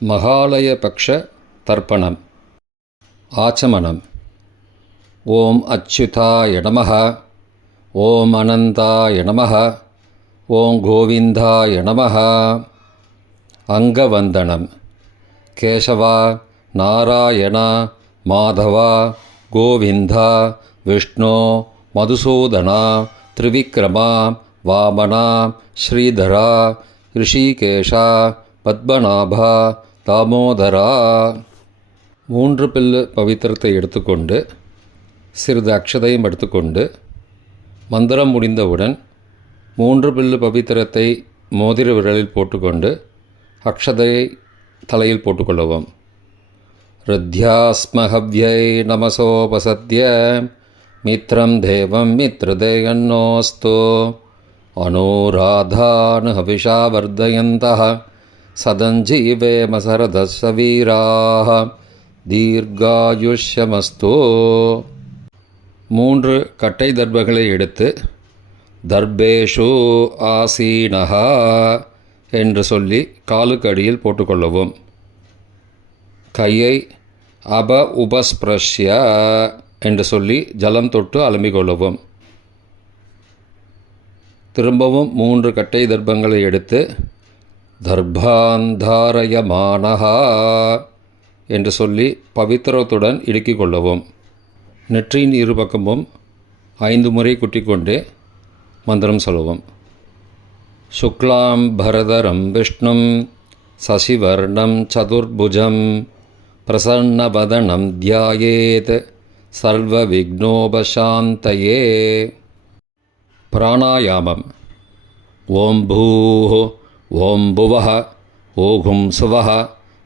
மகாலயபக்ஷ தர்ப்பணம். ஆச்சமனம். ஓம் அச்சுதாய நமः. ஓம் அனந்தாய நமः. ஓம் கோவிந்தாய நமः. அங்கவந்தனம். கேசவா, நாராயணா, மாதவா, கோவிந்தா, விஷ்ணு, மதுசூதனா, திரிவிக்ரமா, வாமனா, ஸ்ரீதரா, ரிஷிகேஷா, பத்மநாபா, தாமோதரா. 3 பில்லு பவித்திரத்தை எடுத்துக்கொண்டு சிறிது அக்ஷதையும் எடுத்துக்கொண்டு மந்திரம் முடிந்தவுடன் 3 பில்லு பவித்திரத்தை மோதிர விரலில் போட்டுக்கொண்டு அக்ஷதையை தலையில் போட்டுக்கொள்ளவும். ருத்யாஸ்மஹவ்யை நமசோபசத்ய மித்ரம் தேவம் மித்ருதேயன்னோஸ்து அனுராதான் ஹவிஷா வர்தயந்தः சதஞ்சீவேம சரதஸ்ஸ வீராः தீர்காயுஷ்யமஸ்து. 3 கட்டை தர்பங்களை எடுத்து தர்பேஷு ஆசீனஹ என்று சொல்லி காலுக்கு அடியில் போட்டுக்கொள்ளவும். கையை உபஸ்பிரஷ்ய என்று சொல்லி ஜலம் தொட்டு அலம்பிக்கொள்ளவும். திரும்பவும் 3 கட்டை தர்பங்களை எடுத்து தர்பாந்தாரயமானஹா என்று சொல்லி பவித்திரத்துடன் இடுக்கிக் கொள்ளவும். நெற்றியின் இருபக்கமும் 5 முறை குட்டிக்கொண்டே மந்திரம் சொல்லவும். சுக்லாம் பரதரம் விஷ்ணும் சசிவர்ணம் சதுர்புஜம் பிரசன்னவதனம் தியாயேத் சர்வ விக்னோபசாந்தயே. பிராணாயாமம். ஓம் பூஹ ஓம் புவஹ ஓகும் சுவஹ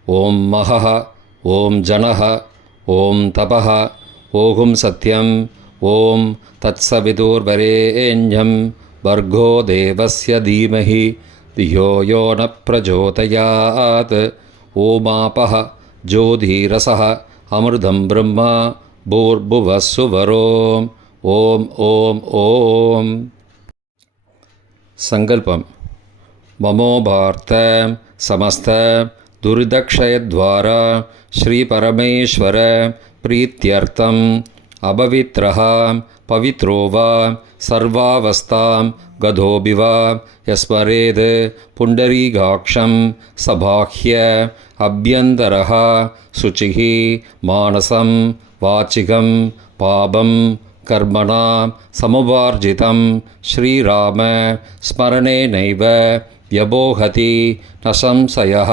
ஓம் மஹஹ ஓம் ஜனஹ ஓம் தபஹ ஓகும் சத்யம் ஓம் தத்சவிதுர்வரேண்யம் வர்கோ தேவஸ்ய தீமஹி தியோ யோ ந பிரச்சோதயாத். ஓமாபஹ ஜோதிரசஹ அமிர்தம் பிரம்மா பூர்புவः சுவரோம். ஓம் ஓம் ஓம். சங்கல்பம். மமோபார்த்த சமஸ்த துரிதக்ஷயத்வாரா ஸ்ரீ பரமேஸ்வர பிரீத்யர்த்தம் அபவித்ரஹ பவித்ரோ வா சர்வாவஸ்தாம் கதோபிவா யஸ்மரேத் புண்டரீகாக்ஷம் சபாஹ்ய அப்யந்தரஹ சுச்சிஹி மானசம் வாச்சிகம் பாபம் கர்மணா சமுபார்ஜிதம் ஸ்ரீராம ஸ்மரணேனைவ வ்யபோஹதி ந சம்சயः.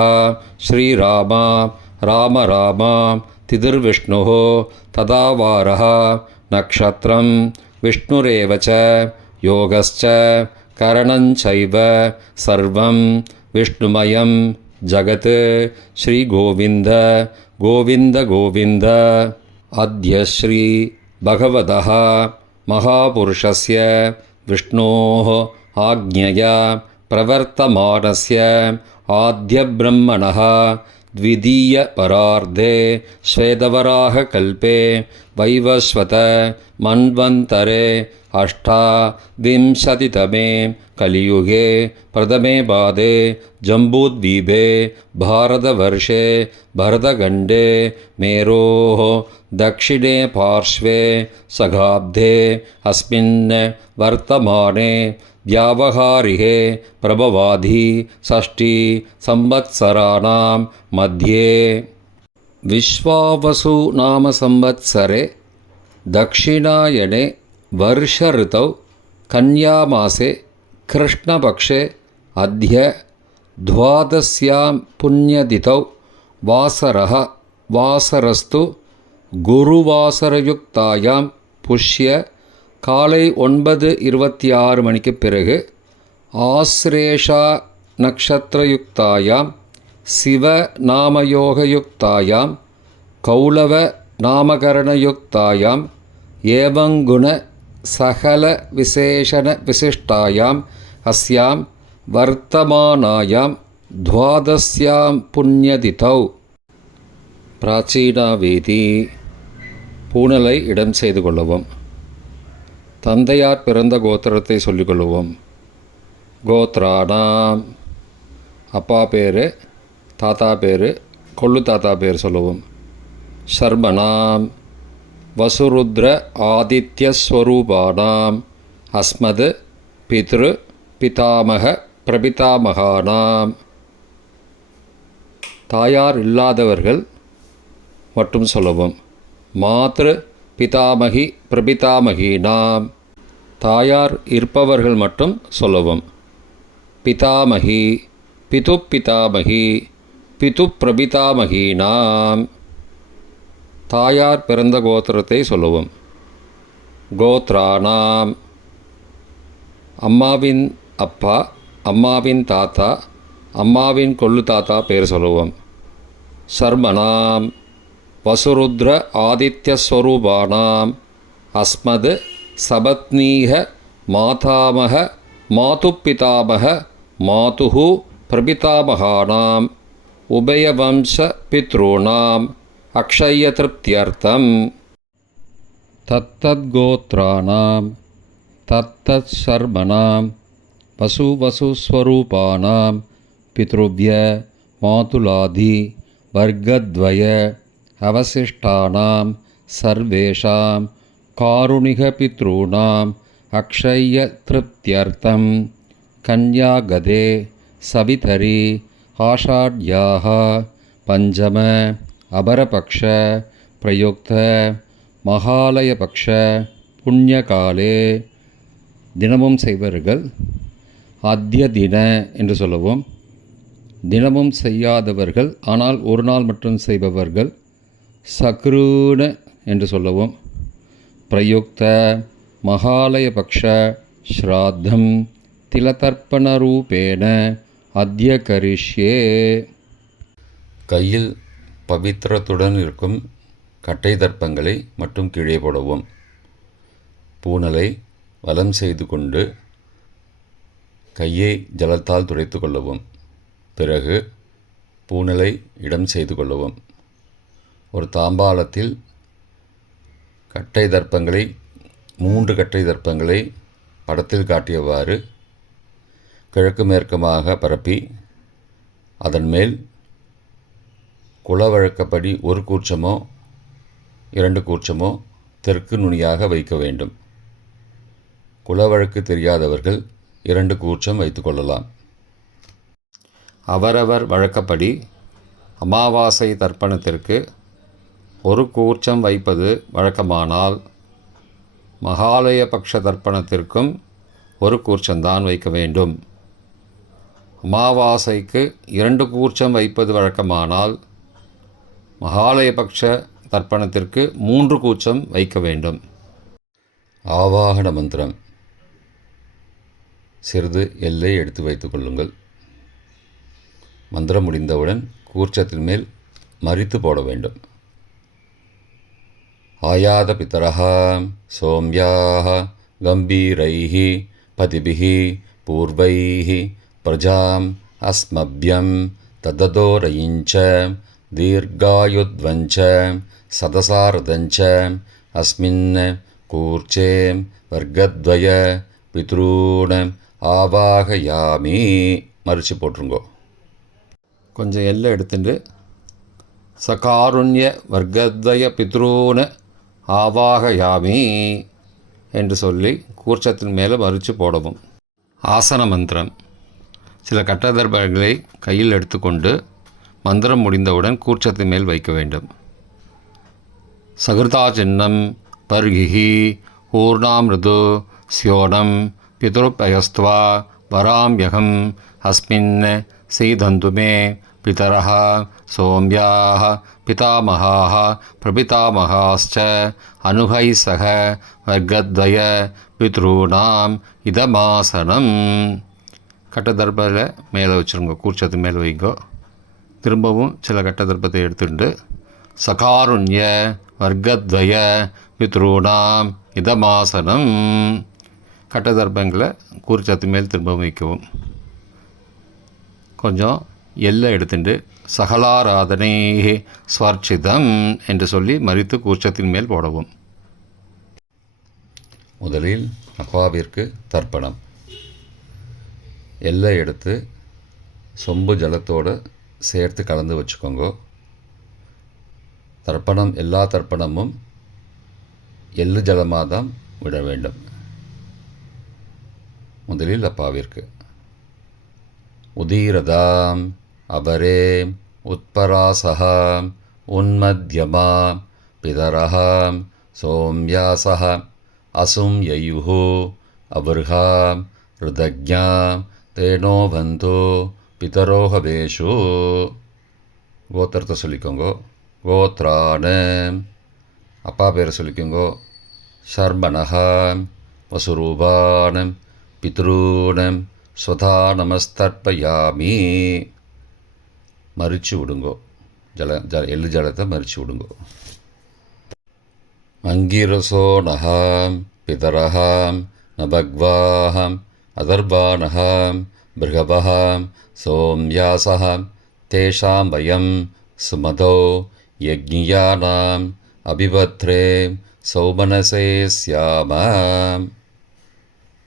ஸ்ரீராமா ராம ராமா திதிர்விஷ்ணுः ததாவாரः நக்ஷத்ரம் விஷ்ணுரேவ ச யோகஸ்ச கரணஞ்சைவ சர்வம் விஷ்ணுமயம் ஜகத். ஸ்ரீகோவிந்த கோவிந்த கோவிந்த. அத்ய ஸ்ரீ பகவதः மகாபுருஷஸ்ய விஷ்ணோः ஆக்ஞயா பிரவர்த்தமானஸ்ய ஆத்யப்ரம்மணः த்விதீய பரார்த்தே ஸ்வேதவராக கல்பே வைவஸ்வத மன்வந்தரே அஷ்டாவிம்சதிதமே கலியுகே பிரதமே பாதே ஜம்பூத்வீபே பாரதவர்ஷே பரதகண்டே மேரோः दक्षिणे पार्श्वे सगाब्धे अस्मिन् वर्तमाने व्यावहारिके प्रभवाधि षष्ठी संवत्सराणां मध्ये विश्वावसु नाम संवत्सरे दक्षिणायने वर्षऋतौ कन्यामासे कृष्णपक्षे अद्य द्वादश्यां पुण्यतिथौ वासरस्तु குருவாசரயுக்தாயாம் புஷ்ய காலை 9:26 மணிக்கு பிறகு ஆஸ்ரேஷா நக்ஷத்திரயுக்தாயாம் சிவ நாமயோகயுக்தாயாம் கௌளவ நாமகரணயுக்தாயாம் ஏவங்குண சகல விசேஷண விசிஷ்டாயாம் அஸ்யாம் வர்த்தமானாயாம் துவாதஸ்யாம் புண்ணியதிதௌ. பிராச்சீனாவேதி. பூணலை இடம் செய்து கொள்ளவும். தந்தையார் பிறந்த கோத்திரத்தை சொல்லிக்கொள்வோம். கோத்ராணாம். அப்பா பேர் தாத்தா பேர், கொள்ளு தாத்தா பேர் சொல்லுவோம். சர்மணாம் வசுருத்ர ஆதித்யஸ்வரூபானாம் அஸ்மத் பித்ரு பிதாமக பிரபிதாமகானாம். தாயார் இல்லாதவர்கள் மட்டும் சொல்லவும். மாத்ரு பிதாமகி பிரபிதாமகீனாம். தாயார் இருப்பவர்கள் மட்டும் சொல்லவும். பிதாமகி பிது பிதாமகி பிது பிரபிதாமகீனாம். தாயார் பிறந்த கோத்திரத்தை சொல்லவும். கோத்ரானாம் அம்மாவின் அப்பா, அம்மாவின் தாத்தா, அம்மாவின் கொள்ளு தாத்தா பேர் சொல்லுவோம். சர்மணாம் வசுருத்ர ஆதித்யஸ்வரூபானாம் அஸ்மத் சபத்னீக மாதாமக மாதுப்பிதாமக மாதுஹு பிரபிதாமகானாம் உபயவம்ச பித்ருணாம் அக்ஷயத்ருப்தியர்த்தம். தத்தத்கோத்ராணாம் தத்தத்சர்மணாம் வசுவசுஸ்வரூபானாம் பித்ருவ்ய மாதுலாதி வர்க்கத்வய அவசிஷ்டானாம் சர்வேஷாம் காருணிகபித்ருணாம் அக்ஷயத்ருப்தியர்த்தம் கன்யாகதே சவிதரி ஆஷாட்யாः பஞ்சம அபரபக்ஷ பிரயுக்த மகாலயபக்ஷ புண்ணியகாலே. தினமும் செய்வர்கள் அத்ய தின என்று சொல்லவும். தினமும் செய்யாதவர்கள் ஆனால் ஒரு நாள் மட்டும் செய்பவர்கள் சக்ரூண என்று சொல்லவும். பிரயுக்த மகாலயபக்ஷ ஸ்ராத்தம் திலதர்ப்பணரூபேண அத்ய கரிஷ்யே. கையில் பவித்திரத்துடன் இருக்கும் கட்டை தர்ப்பங்களை மட்டும் கீழே போடவும். பூனலை வலம் செய்து கொண்டு கையை ஜலத்தால் துடைத்து கொள்ளவும். பிறகு பூனலை இடம் செய்து கொள்ளவும். ஒரு தாம்பாளத்தில் கட்டை தர்ப்பங்களை 3 கட்டை தர்ப்பங்களை படத்தில் காட்டியவாறு கிழக்கு மேற்குமாக பரப்பி அதன் மேல் குலவழக்கப்படி 1 கூர்ச்சமோ 2 கூர்ச்சமோ தெற்கு நுனியாக வைக்க வேண்டும். குலவழக்கு தெரியாதவர்கள் 2 கூர்ச்சம் வைத்துக்கொள்ளலாம். அவரவர் வழக்கப்படி அமாவாசை தர்ப்பணத்திற்கு 1 கூர்ச்சம் வைப்பது வழக்கமானால் மகாலயபக்ஷ தர்ப்பணத்திற்கும் 1 கூர்ச்சம்தான் வைக்க வேண்டும். அமாவாசைக்கு 2 கூர்ச்சம் வைப்பது வழக்கமானால் மகாலயபக்ஷ தர்ப்பணத்திற்கு 3 கூர்ச்சம் வைக்க வேண்டும். ஆவாகன மந்திரம். சிறிது எல்லை எடுத்து வைத்துக் கொள்ளுங்கள். மந்திரம் முடிந்தவுடன் கூர்ச்சத்தின் மேல் மரித்து போட வேண்டும். ஆயாத பிதரஹ சோம்யாஹ கம்பீரைஹ பதிபிஹ பூர்வைஹ பிரஜாம் அஸ்மப்யம் தததோரயிஞ்ச தீர்காயுத்வஞ்ச சதசாரதஞ்ச அஸ்மின் கூர்ச்சே வர்க்கத்வய பித்ரூண ஆவாகயாமி. மறித்து போட்டுருங்கோ. கொஞ்சம் எல்லை எடுத்துட்டு சகாருண்ய வர்க்கத்வய பித்ரூண ஆவாகயாமி என்று சொல்லி கூர்ச்சத்தின் மேலே மறித்து போடவும். ஆசன மந்திரம். சில கட்டதர்பங்களை கையில் எடுத்துக்கொண்டு மந்திரம் முடிந்தவுடன் கூர்ச்சத்தின் மேல் வைக்க வேண்டும். சகிருதா சின்னம் பர்கிஹி ஊர்ணாமிருது ஸ்யோனம் பிதுருப்பயஸ்த்வா வராம்யகம் அஸ்மின் சீதந்து மே பிதரஹ சோம்யாஹ பிதாமகாஹ பிரபிதாமகாஸ்ச அனுகை சக வர்க்கத்வய பித்ருணாம் இதமாசனம். கட்டதர்பத்தில் மேலே வச்சுருங்க. கூர்ச்சத்து மேலே வைங்கோ. திரும்பவும் சில கட்டதர்ப்பத்தை எடுத்துட்டு சகாருண்ய வர்க்கத்வய பித்ருணாம் இதமாசனம். கட்டதர்ப்பங்களை கூர்ச்சத்து மேல் திரும்பவும் வைக்கவும். கொஞ்சம் எல்லை எடுத்துட்டு சகலாராதனை ஸ்வர்ச்சிதம் என்று சொல்லி மறித்து கூர்ச்சத்தின் மேல் போடவும். முதலில் அப்பாவிற்கு தர்ப்பணம். எல்லை எடுத்து சொம்பு ஜலத்தோடு சேர்த்து கலந்து வச்சுக்கோங்க. தர்ப்பணம் எல்லா தர்ப்பணமும் எள்ளு ஜலமாக தான் விட வேண்டும். முதலில் அப்பாவிற்கு உதீரதாம் அபரே உத்பராசகாம் உன்மத்யமாம் பிதரஹாம் சோம்யாசஹ அசும் யயுஹோ அபர்ஹாம் ருதக்ஞாம் தேனோ பந்தோ பிதரோஹவேஷு. கோத்திரத்தை சொல்லிக்கோங்க. கோத்ரான அப்பா பேரை சொல்லிக்கோங்க. ஷர்மணஹாம் வசுரூபானம் பித்ரூனம் ஸ்வதா நமஸ்தர்ப்பயாமி. மறிச்சு விடுங்கோ. எள்ளு ஜலத்தை மறிச்சு விடுங்கோ. அங்கிரசோ நகாம் பிதரஹாம் நபக்வாஹாம் அதர்பானஹாம் பிருகபஹாம் சோம்யாசஹாம் தேஷாம் வயம் சுமதோ யக்ஞியானாம் அபிபத்ரே சௌமனசே ஸ்யாமாம்.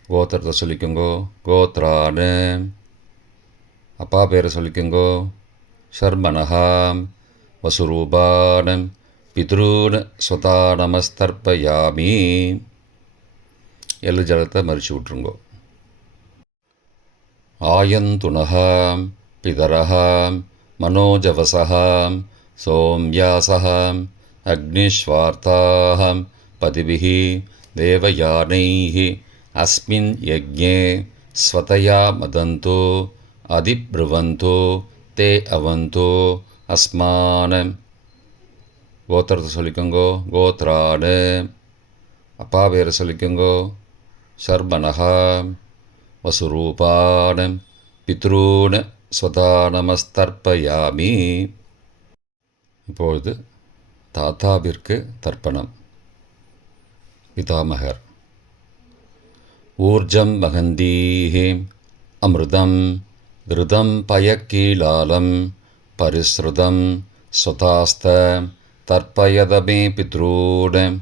கோத்திரத்தை சொல்லிக்கோங்கோ. கோத்ரானு அப்பா பேரை சொல்லிக்கோங்கோ. ஷர்மணஹாம் வசுரூபானம் பித்ரூன் ஸ்வதா நமஸ்தர்ப்பயாமி. எள்ளு ஜலத்தை மறிச்சு விட்ருங்கோ. ஆயந்துனஹாம் பிதரஹாம் மனோஜவசஹாம் சோம்யாசஹாம் அக்னிஷ்வார்த்தாஹாம் பதிபிஹி தேவயானைஹி அஸ்மின் யஜ்ஞே ஸ்வதயா மதந்தோ அதிப்ருவந்தோ தே அவந்தோ அஸ்மானம். கோத்திரத்தை சொல்லிக்கோங்கோ. கோத்ரானு அப்பா பேரை சொல்லிக்கோங்கோ. ஷர்மணஹாம் வசுரூபானம் பித்ரூன் ஸ்வதா நமஸ்தர்ப்பயாமி. இப்பொழுது தாத்தாவிற்கு தர்ப்பணம். பிதாமகர் ஊர்ஜம் மகந்தீஹி அமிர்தம் கிருதம் பயக்கீலாலம் பரிஸ்ருதம் ஸ்வதாஸ்த தர்ப்பயதமே பித்ரூன்.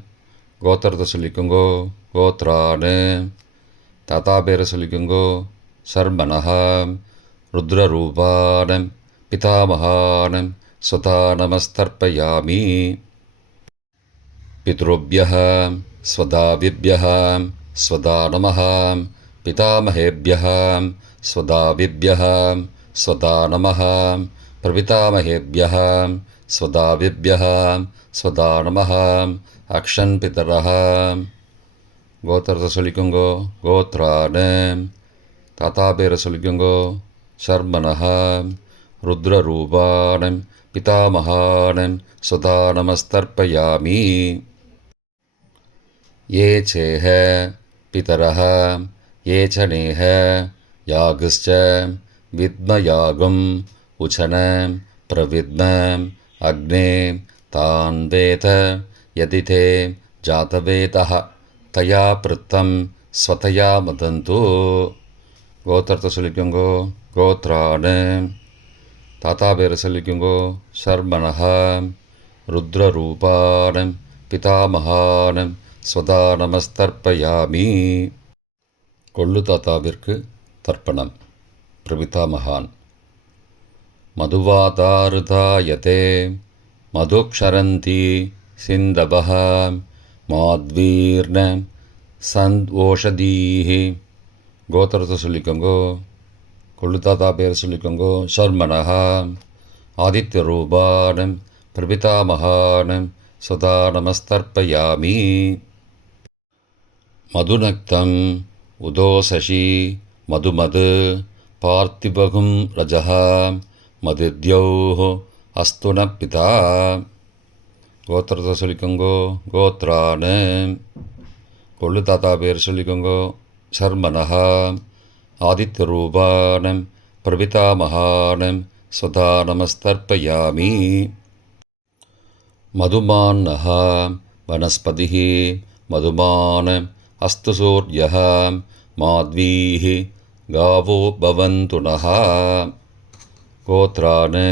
கோத்திரத்தை சொல்லிக்கோங்கோ. கோத்ரானு தாத்தா பேரை சொல்லிக்கோங்கோ. ஷர்மணஹாம் ருத்ரரூபானம் பிதாமகானம் ஸ்வதா நமஸ்தர்ப்பயாமி. பித்ருभ्यः स्वदाविभ्यः स्वदा नमः पितामहेभ्यः स्वदाविभ्यः स्वदा नमः प्रपितामहेभ्यः स्वदाविभ्यः स्वदा नमः अक्षन् पितरः. கோத்திரத்தை சொல்லிக்கோங்கோ. கோத்ரானு தாத்தா பேரை சொல்லிக்கோங்கோ. ஷர்மணஹாம் ருத்ரரூபானம் பிதாமகானம் ஸ்வதா நமஸ்தர்ப்பயாமி. ये चेह पितरः ये च नेह यागश्च विद्मयागम् उचन प्रविद्म अग्ने तान् वेद यदि ते जातवेदः तया पृत्तं स्वतया मदन्तु. கோத்திரத்தை சொல்லிக்கோங்கோ. கோத்ரானு தாத்தா பேரை சொல்லிக்கோங்கோ. ஷர்மணஹாம் ருத்ரரூபானம் பிதாமகானம் ஸ்வதா நமஸ்தர்ப்பயாமி. கொள்ளு தாத்தாவிற்கு தர்ப்பணம். பிரபிதாமகான் மதுவாதாருதாயதே மதுக்ஷரந்தி சிந்தபஹ மாத்வீர்ண சந்த்வோஷதீஹி. கோத்திரத்தை சொல்லிக்கோங்கோ. கொள்ளு தாத்தா பேர் சொல்லிக்கோங்கோ. ஷர்மணஹாம் ஆதித்யரூபானம் பிரபிதாமகானம் ஸ்வதா நமஸ்தர்ப்பயாமி. மதுநக்தம் உதோசசி மதுமது பார்த்திபகும் ரஜः மதித்யௌः அஸ்துன பிதா. கோத்திரத்தை சொல்லிக்கோங்கோ. கோத்ரானு கொள்ளு தாத்தா பேர் சொல்லிக்கோங்கோ. ஷர்மணஹாம் ஆதித்யரூபானம் பிரபிதாமகானம் ஸ்வதா நமஸ்தர்ப்பயாமி. மதுமான்னः वनस्पतिः मधुमान् अस्तु सूर्यः माध्वीः गावो भवन्तु नः. கோத்ரானு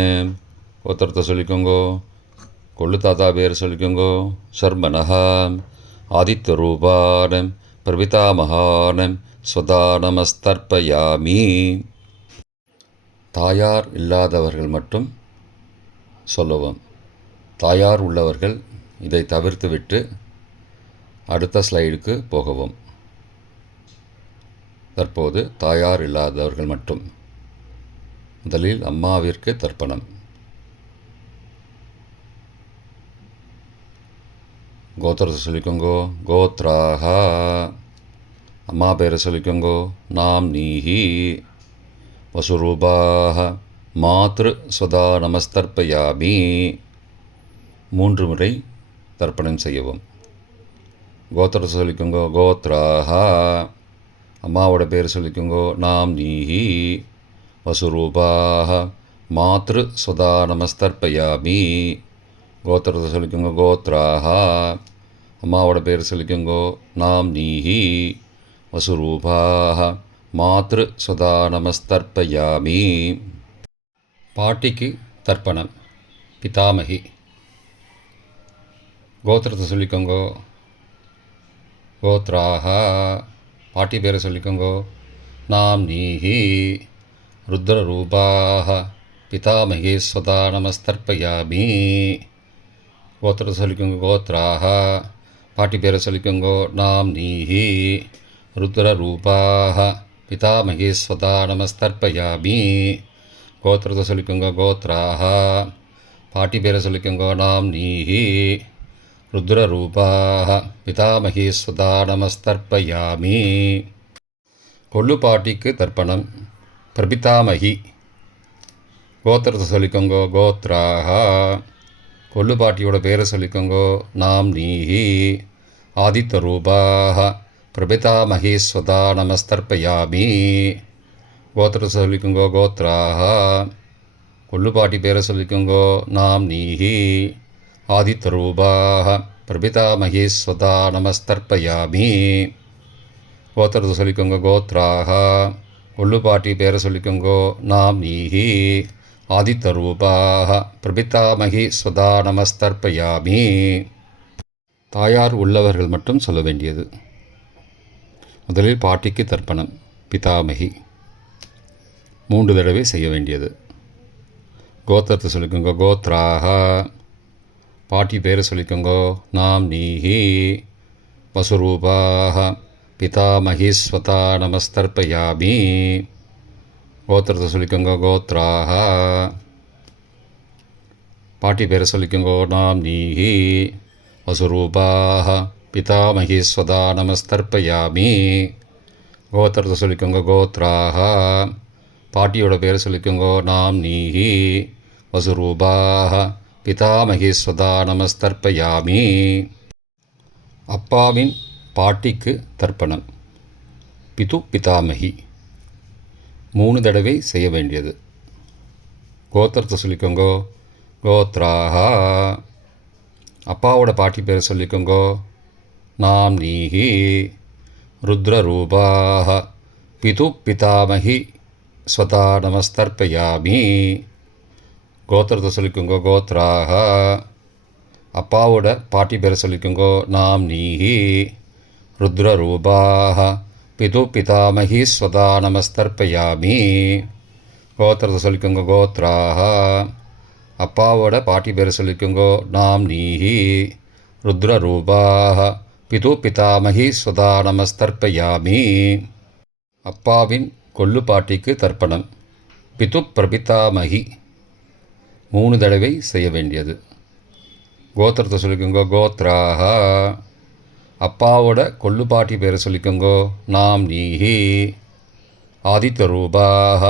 கோத்திரத்தை சொல்லிக்கோங்கோ. கொள்ளு தாத்தா பேர் சொல்லிக்கோங்கோ. ஷர்மணஹாம் ஆதித்யரூபானம் பிரபிதாமகானம் ஸ்வதா நமஸ்தர்ப்பயாமி. தாயார் இல்லாதவர்கள் மட்டும் சொல்லவும். தாயார் உள்ளவர்கள் இதை தவிர்த்துவிட்டு அடுத்த ஸ்லைடுக்கு போகவும். தற்போது தாயார் இல்லாதவர்கள் மட்டும். முதலில் அம்மாவிற்கு தர்ப்பணம். கோத்திரத்தை சொல்லிக்கோங்கோ. கோத்ராஹா. அம்மா பேரை சொல்லிக்கோங்கோ. நாம் நீஹி வசுரூபாக மாத்ரு ஸ்வதா நமஸ்தர்ப்பயாமி. 3 முறை தர்ப்பணம் செய்யவும். கோத்திரத்தை சொல்லிக்கோங்கோ. கோத்ராஹா. அம்மாவோட பேர் சொல்லிக்கோங்கோ. நாம் நீஹி வசுரூபாக மாத்ரு ஸ்வதா நமஸ்தர்ப்பயாமி. கோத்திரத்தை சொல்லிக்கோங்க. கோத்ராஹா. அம்மாவோட பேர் சொல்லிக்கோங்கோ. நாம் நீஹி வசுரூபாக மாத்ரு ஸ்வதா நமஸ்தர்ப்பயாமி. பாட்டிக்கு தர்ப்பணம். பிதாமகி. கோத்திரத்தை சொல்லிக்கோங்கோ. கோத்ராஹா. பாட்டி பேரை சொல்லிக்கோங்கோ. நாம் நீஹி ருத்ரரூபாக பிதாமகி ஸ்வதா நமஸ்தர்ப்பயாமி. கோத்திரத்தை சொல்லிக்கோங்க. கோத்ராஹா. பாட்டி பேரை சொல்லிக்கோங்கோ. நாம் நீஹி ருத்ரரூபாக பிதாமகி ஸ்வதா நமஸ்தர்ப்பயாமி. கோத்திரத்தை சொல்லிக்கோங்க. கோத்ராஹா. பாட்டி பேரை சொல்லிக்கோங்க. நாம் நீஹி ருத்ரரூபாக பிதாமகி ஸ்வதா நமஸ்தர்ப்பயாமி. கொள்ளு பாட்டிக்கு தர்ப்பணம். பிரபிதாமகி. கோத்திரத்தை சொல்லிக்கோங்க. கோத்ராஹா. கொள்ளு பாட்டியோட பேரை சொல்லிக்கோங்கோ. நாம் நீஹி ஆதித்யரூபாக பிரபிதாமகி ஸ்வதா நமஸ்தர்ப்பயாமி. கோத்திரத்தை சொல்லிக்கோங்கோ. கோத்ராஹா. கொள்ளு பாட்டி பேரை சொல்லிக்கோங்கோ. நாம் நீஹி ஆதித்யரூபாக பிரபிதாமகி ஸ்வதா நமஸ்தர்ப்பயாமி. கோத்திரத்தை சொல்லிக்கோங்க. கோத்ராஹா. கொள்ளு பாட்டி பேரை சொல்லிக்கோங்கோ. நாம் நீஹி ஆதித்யரூபாக பிரபிதாமகி ஸ்வதா நமஸ்தர்ப்பயாமி. தாயார் உள்ளவர்கள் மட்டும் சொல்ல வேண்டியது. முதலில் பாட்டிக்கு தர்ப்பணம். பிதாமகி 3 தடவை செய்ய வேண்டியது. கோத்திரத்தை சொல்லிக்கோங்க. கோத்ராஹா. பாட்டி பேரை சொல்லிக்கோங்கோ. நாம் நீஹி வசுரூபாக பிதாமகி ஸ்வதா நமஸ்தர்ப்பயாமி. கோத்திரத்தை சொல்லிக்கோங்க. கோத்ராஹா. பாட்டி பேரை சொல்லிக்கோங்கோ. நாம் நீஹி வசுரூபாக பிதாமகி ஸ்வதா நமஸ்தர்ப்பயாமி. கோத்திரத்தை சொல்லிக்கோங்க. கோத்ராஹா. பாட்டியோட பேரை சொல்லிக்கோங்கோ. நாம் நீஹி வசுரூபாக பிதாமகி ஸ்வதா நமஸ்தர்ப்பயாமி. அப்பாவின் பாட்டிக்கு தர்ப்பணம். பிது பிதாமகி 3 தடவை செய்ய வேண்டியது. கோத்திரத்தை சொல்லிக்கோங்கோ. கோத்ராஹா. அப்பாவோட பாட்டி பேரை சொல்லிக்கோங்கோ. நாம் நீஹி ருத்ரரூபாக பிது பிதாமகி ஸ்வதா நமஸ்தர்ப்பயாமி. கோத்திரத்தை சொல்லிக்கோங்கோ. கோத்ராஹா. அப்பாவோட பாட்டி பேரை சொல்லிக்கோங்கோ. நாம் நீஹி ருத்ரரூபாக பிது பிதாமகி ஸ்வதா நமஸ்தர்ப்பயாமி. கோத்திரத்தை சொல்லிக்கோங்க. கோத்ராஹா. அப்பாவோட பாட்டி பேரை சொல்லிக்கோங்கோ. நாம் நீஹி ருத்ரரூபாக பிது பிதாமகி ஸ்வதா நமஸ்தர்ப்பயாமி. அப்பாவின் கொள்ளு பாட்டிக்கு தர்ப்பணம். பிது பிரபிதாமகி 3 தடவை செய்ய வேண்டியது. கோத்திரத்தை சொல்லிக்கோங்கோ. கோத்ராஹா. அப்பாவோட கொள்ளு பாட்டி பேரை சொல்லிக்கோங்கோ. நாம் நீஹி ஆதித்யரூபாக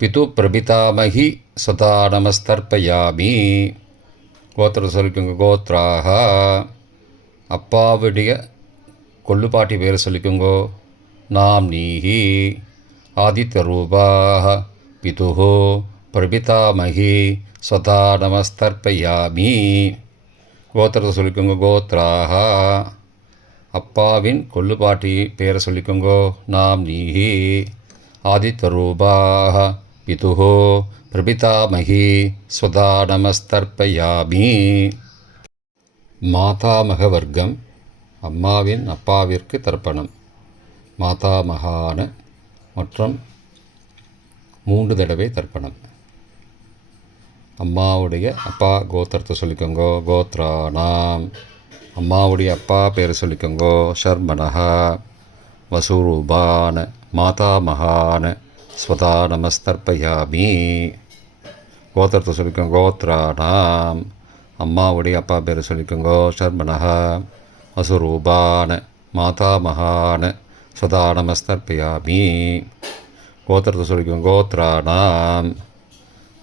பிது பிரபிதாமகி ஸ்வதா நமஸ்தர்ப்பயாமி. கோத்திரத்தை சொல்லிக்கோங்க. கோத்ராஹா. அப்பாவுடைய கொள்ளு பாட்டி பேரை சொல்லிக்கோங்கோ. நாம் நீஹி ஆதித்யரூபாக பிதுஹோ பிரபிதாமகி ஸ்வதா நமஸ்தர்ப்பயாமி. கோத்திரத்தை சொல்லிக்கோங்க. கோத்ராஹா. அப்பாவின் கொள்ளு பாட்டி பேரை சொல்லிக்கோங்கோ. நாம் நீஹி ஆதித்யரூபாக பிதுஹோ பிரபிதாமகி ஸ்வதா நமஸ்தர்ப்பயாமி. மாதாமக வர்க்கம். அம்மாவின் அப்பாவிற்கு தர்ப்பணம். மாதாமகான மற்றும் 3 தடவை தர்ப்பணம். அம்மாவுடைய அப்பா கோத்திரத்தை சொல்லிக்கோங்கோ. கோத்ராணாம். அம்மாவுடைய அப்பா பேரை சொல்லிக்கோங்கோ. ஷர்மணஹா வசுரூபான் மாதாமகான் ஸ்வதா நமஸ்தர்ப்பயாமி. கோத்திரத்தை சொல்லிக்கோங்க. கோத்ராணாம். அம்மாவுடைய அப்பா பேரை சொல்லிக்கோங்கோ. ஷர்மணஹா வசுரூபான் மாதாமகான் ஸ்வதா நமஸ்தர்ப்பயாமி. கோத்திரத்தை சொல்லிக்கோங்க. கோத்ராணாம்.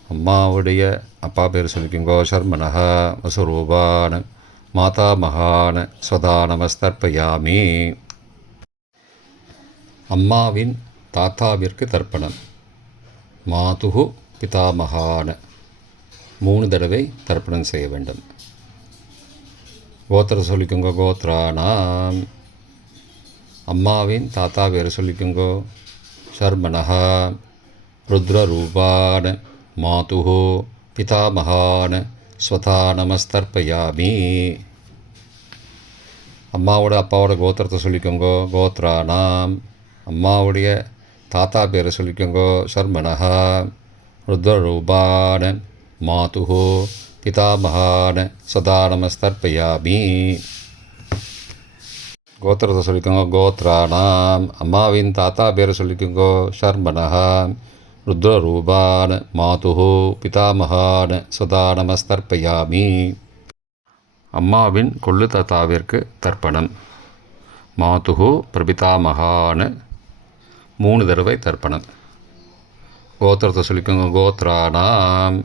அம்மாவுடைய அப்பா பேர் சொல்லிக்கோங்கோ. ஷர்மணஹா வசுரூபான் மாதாமகான் ஸ்வதா நமஸ்தர்ப்பயாமி. அம்மாவின் தாத்தாவிற்கு தர்ப்பணம். மாதுகு பிதாமகான் 3 தடவை தர்ப்பணம் செய்ய வேண்டும். கோத்திரத்தை சொல்லிக்கோங்க. கோத்ராணாம். அம்மாவின் தாத்தா பேர் சொல்லிக்கோங்கோ. ஷர்மணஹா ருத்ரரூபான் மாதுகு பிதாமகான் ஸ்வதா நமஸ்தர்ப்பயாமி. அம்மாவோட அப்பாவோட கோத்திரத்தை சொல்லிக்கோங்கோ. கோத்ராணாம். அம்மாவுடைய தாத்தா பேரை சொல்லிக்கோங்கோ. ஷர்மணஹா ருத்ரரூபான் மாதுகு பிதாமகான் ஸ்வதா நமஸ்தர்ப்பயாமி. கோத்திரத்தை சொல்லிக்கோங்க. கோத்ராணாம். அம்மாவின் தாத்தா பேரை சொல்லிக்கோங்கோ. ஷர்மணஹா ருத்ரரூபான் மாதுகு பிதாமகான் ஸ்வதா நமஸ்தர்ப்பயாமி. அம்மாவின் கொள்ளு தாத்தாவிற்கு தர்ப்பணம். மாதுகு பிரபிதாமகான் 3 தடவை தர்ப்பணம். கோத்திரத்தை சொல்லிக்கோங்க. கோத்ராணாம்.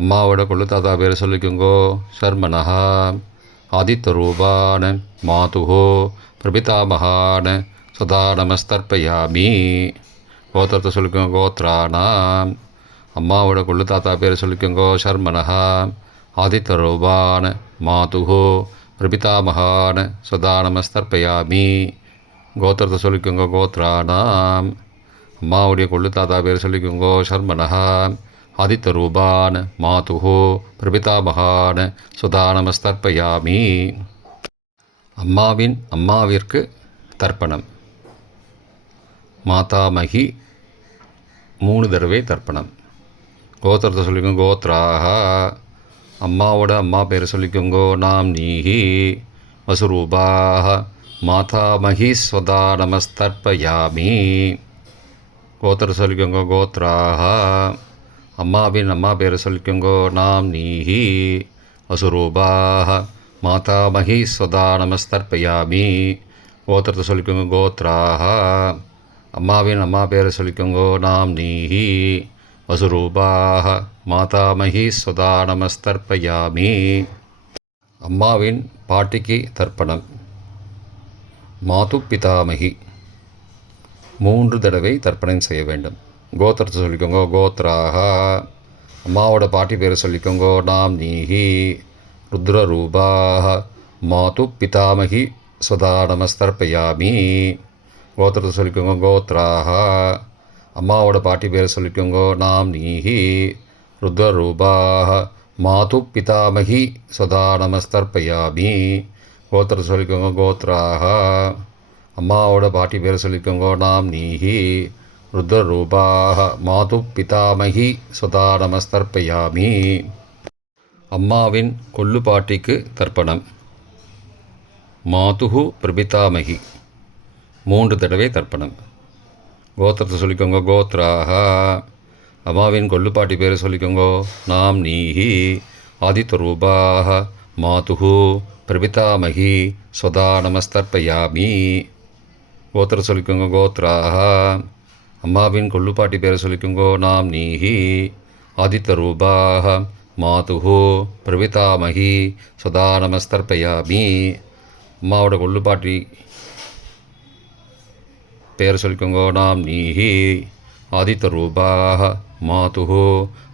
அம்மாவோட கொள்ளு தாத்தா பேரை சொல்லிக்கோங்கோ. ஷர்மணஹா ஆதித்யரூபான் மாதுகு பிரபிதாமகான் ஸ்வதா நமஸ்தர்ப்பயாமி. கோத்திரத்தை சொல்லிக்கோங்க. கோத்ராணாம். அம்மாவோட கொள்ளு தாத்தா பேரை சொல்லிக்கோங்கோ. ஷர்மணஹா ஆதித்யரூபான் மாதுகு பிரபிதாமகான் ஸ்வதா நமஸ்தர்ப்பயாமி. கோத்திரத்தை சொல்லிக்கோங்க. கோத்ராணாம். அம்மாவுடைய கொள்ளு தாத்தா பேர் சொல்லிக்கோங்கோ. ஷர்மணஹா ஆதித்யரூபான் மாதுகு பிரபிதாமகான் ஸ்வதா நமஸ்தர்ப்பயாமி. அம்மாவின் அம்மாவிற்கு தர்ப்பணம். மாதாமகி 3 தடவை தர்ப்பணம். கோத்திரத்தை சொல்லிக்கோங்க. கோத்ராஹா. அம்மாவோட அம்மா பேர் சொல்லிக்கோங்கோ. நாம் நீஹி வசுரூபாஹ மாதாமகி ஸ்வதா நமஸ்தர்ப்பயாமி. கோத்திரத்தை சொல்லிக்கோங்க. கோத்ராஹா. அம்மாவின் அம்மா பேர் சொல்லிக்கோங்கோ. நாம் நீஹி வசுரூபாஹ மாதாமகி ஸ்வதா நமஸ்தர்ப்பயாமி. கோத்திரத்தை சொல்லிக்கோங்க. கோத்ராஹா. அம்மாவின் அம்மா பேரை சொல்லிக்கோங்கோ. நாம் நீஹி வசுரூபாஹ மாதாமகி ஸ்வதா நமஸ்தர்ப்பயாமி. அம்மாவின் பாட்டிக்கு தர்ப்பணம். மாது பிதாமகி 3 தடவை தர்ப்பணம் செய்ய வேண்டும். கோத்திரத்தை சொல்லிக்கோங்க. கோத்ராஹா. அம்மாவோட பாட்டி பேரை சொல்லிக்கோங்கோ. நாம் நீஹி ருத்ரரூபாஹ மாது பிதாமகி ஸ்வதா நமஸ்தர்ப்பயாமி. கோத்திரத்தை சொல்லிக்கோங்க. கோத்ராஹா. அம்மாவோட பாட்டி பேரை சொல்லிக்கோங்கோ. நாம் நீஹி ருத்ரரூபாஹ மாது பிதாமகி ஸ்வதா நமஸ்தர்ப்பயாமி. கோத்திரத்தை சொல்லிக்கோங்க. கோத்ராஹா. அம்மாவோட பாட்டி பேரை சொல்லிக்கோங்கோ. நாம் நீஹி ருத்ரரூபாஹ மாது பிதாமகி ஸ்வதா நமஸ்தர்ப்பயாமி. அம்மாவின் கொள்ளு பாட்டிக்கு தர்ப்பணம். மாதுகு பிரபிதாமகி 3 தடவை தர்ப்பணம். கோத்திரத்தை சொல்லிக்கோங்க. கோத்ராஹா. அம்மாவின் கொள்ளுப்பாட்டி பேரை சொல்லிக்கோங்கோ. நாம் நீஹி ஆதித்யரூபாஹ மாதுகு பிரபிதாமகி ஸ்வதா நமஸ்தர்ப்பயாமி. கோத்திரத்தை சொல்லிக்கோங்க. கோத்ராஹா. அம்மாவின் கொள்ளுப்பாட்டி பேரை சொல்லிக்கோங்கோ. நாம் நீஹி ஆதித்யரூபாஹ மாதுகு பிரபிதாமகி ஸ்வதா நமஸ்தர்ப்பயாமி. அம்மாவோட கொள்ளுப்பாட்டி பேர் சொல்லிக்கோங்கோ. நாம் நீஹி ஆதித்யரூபாஹ மாதுகு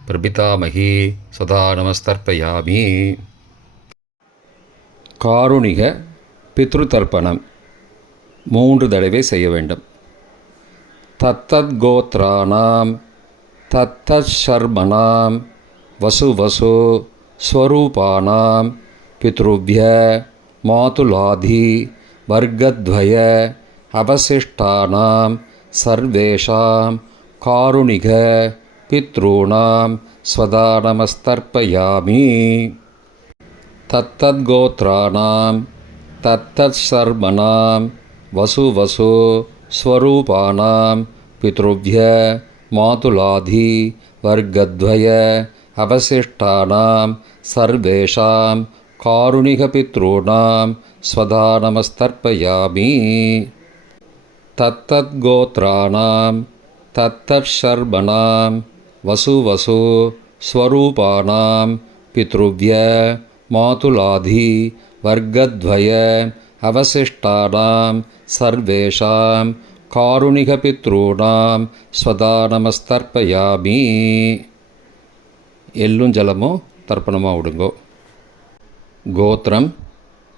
பிரபிதாமகி ஸ்வதா நமஸ்தர்ப்பயாமி. காருணிக பித்ருதர்ப்பணம் 3 தடவை செய்ய வேண்டும். தத்தத் கோத்ராணாம் தத்தத் ஷர்மணாம் வசு வசு ஸ்வரூபானாம் பித்ருப்ய மாதுலாதி வர்க்கத்வய அவசிஷ்டானாம் சர்வேஷாம் காருணிக பித்ருணாம் ஸ்வதா நமஸ்தர்ப்பயாமி. தத்தத்கோத்ராணாம் தத்தத்சர்மணாம் வசு வசு ஸ்வரூபானாம் பித்ருவ்ய மாதுலாதி வர்க்கத்வய அவசிஷ்டானாம் சர்வேஷாம் காருணிகபித்ருணாம் ஸ்வதா நமஸ்தர்ப்பயாமி. தத்தத்கோத்ராணாம் தத்தர்ஷர்மணாம் வசு வசு ஸ்வரூபானாம் பித்ருவ்ய மாதுலாதி வர்க்கத்வய அவசிஷ்டானாம் சர்வேஷாம் காருணிகபித்ருணாம் ஸ்வதா நமஸ்தர்ப்பயாமி. எள்ளும் ஜலமும் தர்ப்பணமாக விடுங்கோ. கோத்திரம்,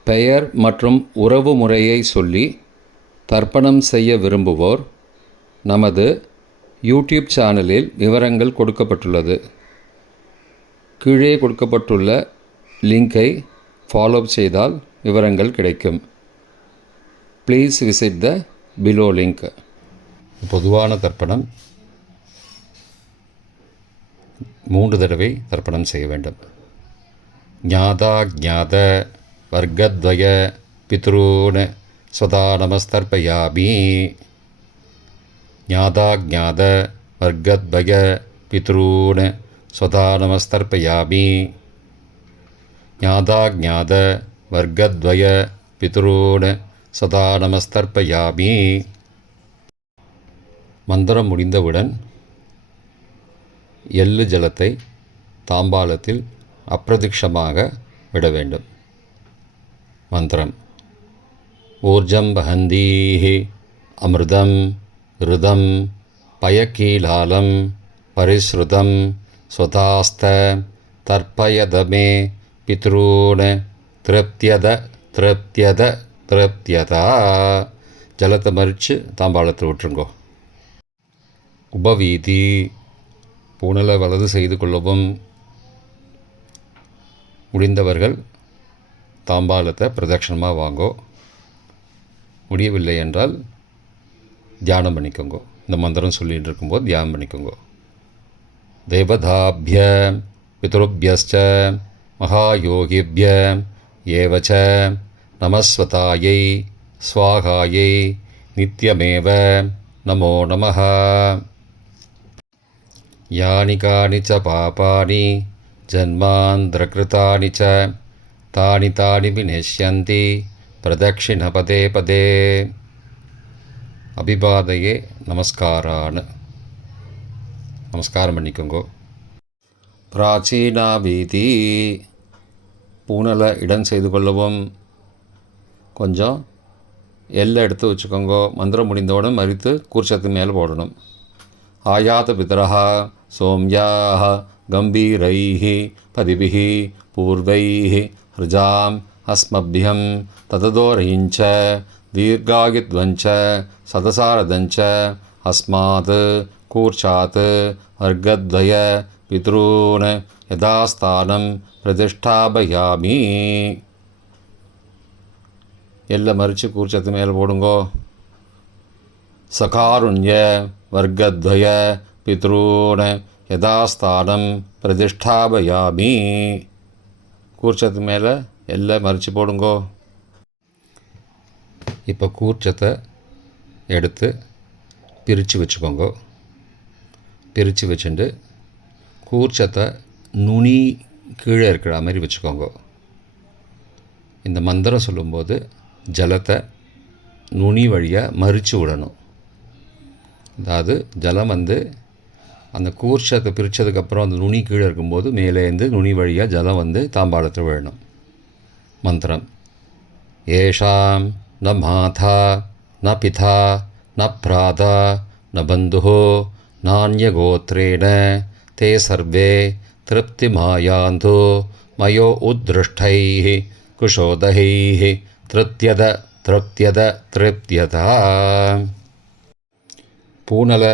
பெயர் மற்றும் உறவு முறையை சொல்லி தர்ப்பணம் செய்ய விரும்புவோர் நமது யூடியூப் சேனலில் விவரங்கள் கொடுக்கப்பட்டுள்ளது. கீழே கொடுக்கப்பட்டுள்ள லிங்கை ஃபாலோ செய்தால் விவரங்கள் கிடைக்கும். Please visit the below link. பொதுவான தர்ப்பணம் 3 தடவை தர்ப்பணம் செய்ய வேண்டும். ஞாதா ஞாத வர்க்கத்வய பித்ருன் ஸ்வதா நமஸ்தர்ப்பயாமி. ஞாதா ஞாத வர்க்கத்வய பித்ருன் ஸ்வதா நமஸ்தர்ப்பயாமி. ஞாதா ஞாத வர்க்கத்வய பித்ருன் ஸ்வதா நமஸ்தர்ப்பயாமி. மந்திரம் முடிந்தவுடன் எள்ளு ஜலத்தை தாம்பாலத்தில் அப்பிரதிக்ஷமாக விட வேண்டும். மந்திரம்: ஊர்ஜம் வஹந்தீஹி அமிர்தம் ருதம் பயக்கீலாலம் பரிஸ்ருதம் ஸ்வதாஸ்த தர்ப்பயதமே பித்ரூன் திருப்தியத திருப்தியத திருப்தியதா. ஜலத்தை மறித்து தாம்பாளத்தில் விட்டுருங்கோ. உபவீதி, பூணலை வலது செய்து கொள்ளவும். முடிந்தவர்கள் தாம்பாலத்தை பிரதட்சணமாக வாங்கோ. முடியவில்லை என்றால் தியானம் பண்ணிக்கோங்க. இந்த மந்திரம் சொல்லிகிட்டு இருக்கும்போது தியானம் பண்ணிக்கோங்க. தேவதாபிய பித்ருபியஸ்ச மகாயோகிபிய ஏவச்ச நமஸ்வதாயை ஸ்வாகாயை நித்யமேவ நமோ நமः. யானி கானி ச பாபானி ஜன்மாந்திரகிருதானி ச தானி தானி விநஷ்யந்தி பிரதக்ஷிண பதே பதே. அபிபாதையே நமஸ்காரான். நமஸ்காரம் பண்ணிக்கோங்கோ. பிராச்சீனா வீதி, பூனலை இடம் செய்து கொள்ளவும். கொஞ்சம் எல்லை எடுத்து வச்சுக்கோங்கோ. மந்திரம் முடிந்தவுடன் மறித்து கூர்ச்சத்து மேலே போடணும். ஆயாத பிதரஹா சோம்யாஹ கம்பீரைஹி பதிபிஹி பூர்வைஹி ஹ்ருஜாம் அஸ்மபியம் தததோரயிஞ்ச தீர்காகித்வஞ்ச சதசாரதஞ்ச அஸ்மாத் கூர்ச்சாத் வர்க்கத்வய பித்ரூன் யதாஸ்தானம் பிரதிஷ்டாபயாமி. எல்லாம் மறித்து கூர்ச்சத்து மேலே போடுங்கோ. சகாருண்ய வர்க்கத்வய பித்ரூன் யதாஸ்தானம் பிரதிஷ்டாபயாமி. கூர்ச்சத்து மேலே எல்லாம் மறித்து போடுங்கோ. இப்போ கூர்ச்சத்தை எடுத்து பிரித்து வச்சுக்கோங்க. பிரித்து வச்சுட்டு கூர்ச்சத்தை நுனி கீழே இருக்கிற மாதிரி வச்சுக்கோங்க. இந்த மந்திரம் சொல்லும்போது ஜலத்தை நுனி வழியாக மறித்து விடணும். அதாவது ஜலம் அந்த கூர்ச்சத்தை பிரித்ததுக்கப்புறம் அந்த நுனி கீழே இருக்கும்போது மேலேருந்து நுனி வழியாக ஜலம் தாம்பாளத்தில் விழணும். மந்திரம்: ஏஷாம் ந மாதா ந பிதா ந பிராதா ந பந்துஹோ நான்யகோத்ரேண தே சர்வே திருப்திமாயாந்து மயோ உத்ருஷ்டைஹ குஷோதஹைஹ திருப்தியத திருப்தியத திருப்தியதா. பூனலை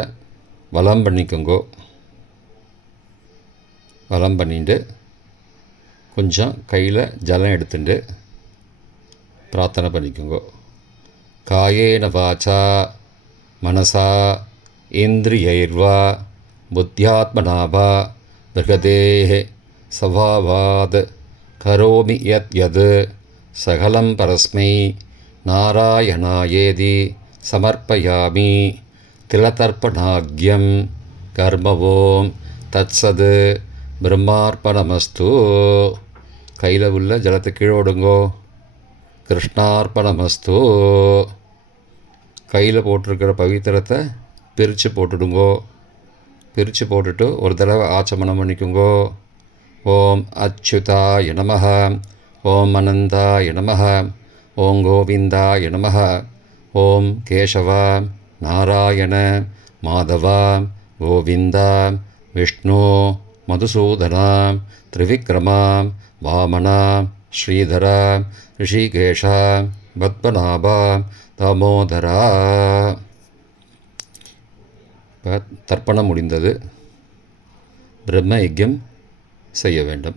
வலம் பண்ணிக்கோங்கோ. வலம் பண்ணிட்டு கொஞ்சம் கையில் ஜலம் எடுத்துட்டு பிரார்த்தனை பண்ணிக்கோங்கோ. காயேன வாச்சா மனசா இந்திரியைர்வா புத்தியாத்மனா வா பிரகதேः சபாவாத் கரோமி யத் யத் சகலம் பரஸ்மை நாராயணாயேதி சமர்ப்பயாமி திலதர்ப்பணாக்யம் கர்மவோம் தத்சத் பிரம்மார்ப்பணமஸ்து. கையில் உள்ள ஜலத்தை கீழோடுங்கோ. கிருஷ்ணார்ப்பணமஸ்து. கையில் போட்டிருக்கிற பவித்திரத்தை பிரித்து போட்டுடுங்கோ. பிரித்து போட்டுட்டு ஒரு தடவை ஆச்சமனம் பண்ணிக்குங்கோ. ஓம் அச்சுதாய நமஹ, ஓம் அனந்தாய நமஹ, ஓம் கோவிந்தாய நமஹ, ஓம் கேசவ நாராயண மாதவ கோவிந்த விஷ்ணு மதுசூதன திரிவிக்ரம வாமன ஸ்ரீதர ரிஷிகேஷ பத்மநாப தாமோதரா. தர்ப்பணம் முடிந்தது. பிரம்ம யஜ்யம் செய்ய வேண்டும்.